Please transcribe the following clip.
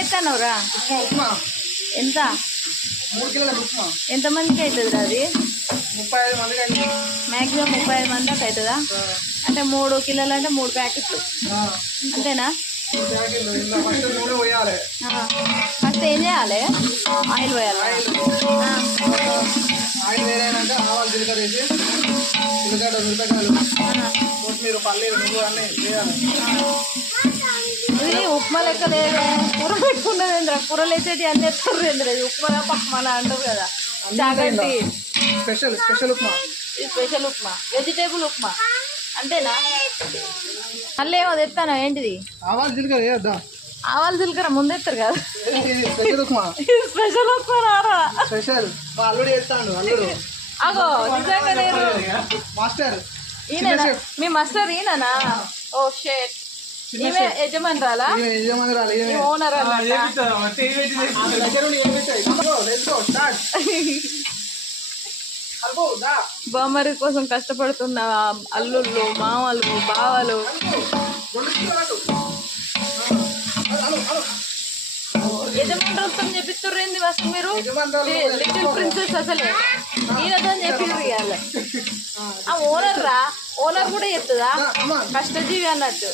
ఎత్తనవురా ఉప్మా ఎంత 3 కిలోల ఉప్మా ఎంతమందికి అవుతుందిరా అది 35 మందికి అయింది. మ్యాక్సిమం 35 మందికి అవుతుందా అంటే 3 కిలోలు అంటే 3 ప్యాకెట్లు అంతేనా ప్యాకెట్లు ఇందులో ఫస్ట్ నూనె పోయాలి. ఫస్ట్ ఏం చేయాలి ఆయిల్ పోయాలి ఆయిల్ వేరైనాక ఆవాలు జీలకర్ర వేసి ఉల్లిగడ్డ మిరపకాయలు కొత్తిమీర పల్లీలు నువ్వు అన్నీ వేయాలి. ఇది ఉప్మా లెక్క లేదు కూర పెట్టుకున్నది కూరలు వేసేటి అన్ని ఎత్తుర్రేంద్ర ఉప్మా పక్కన అంటారు కదా చాగంటి స్పెషల్ ఉప్మా ఇది స్పెషల్ ఉప్మా వెజిటేబుల్ ఉప్మా అంతేనా మళ్ళీ ఏమో తెస్తాను ఏంటిది ఆవాలు జీలకర్ర వేయద్దా ఆవాలు జీలకర్ర ముందెత్తారు కదా స్పెషల్ ఉప్మా స్పెషల్ ఉప్మా రారా స్పెషల్ మా అల్లుడు చేస్తాడు అల్లుడు అగో నిజంగా నేను మాస్టర్ ఈయన మీ మాస్టర్ ఈయననా ఓ షేట్ ఈమె యజమాని రాలా ఓనర్ బామ్మరి కోసం కష్టపడుతున్న అల్లుళ్ళు మామలు బావలు యజమాని రోజుతో చెప్పిస్తుర్రు ఏంది అసలు మీరు లిటిల్ ప్రిన్సెస్ అసలే ఈయనతో చెప్పిర్రు ఇవాళ ఆ ఓనర్ రా ఓనర్ కూడా చెప్తుందా కష్టజీవి అన్నట్టు